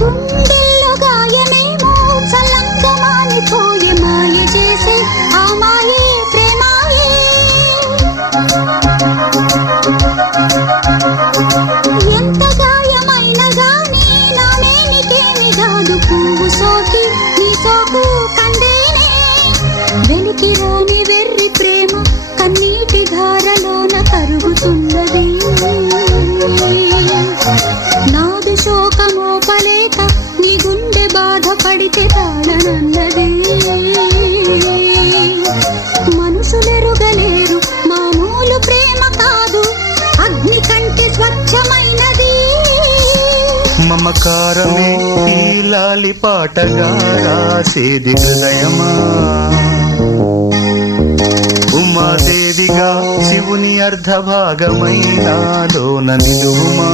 గుండెల్లో గాయమేమో చల్లంగా మానిపోయే మాయ చేసే ఆ మాయే ప్రేమాయే. ఎంత గాయమైన గానీ నానేనికేమి కాదు పువ్వు సోకి నీ సోకు కందేనే. వెలికి రాని వెర్రి ప్రేమ కన్నీటి ధారలోన కరుగుతున్నది. నాదు శోకమోపలేక నీ గుండె బాధపడితే తాళనన్నది. మనుషులెరుగలేరు మామూలు ప్రేమ కాదు అగ్ని కంటే స్వచ్ఛమైనది. మమకారమే ఈ లాలి పాటగా రాసేది హృదయమా. ఉమాదేవిగా శివుని అర్ధభాగమైనాలోన నిలువుమా.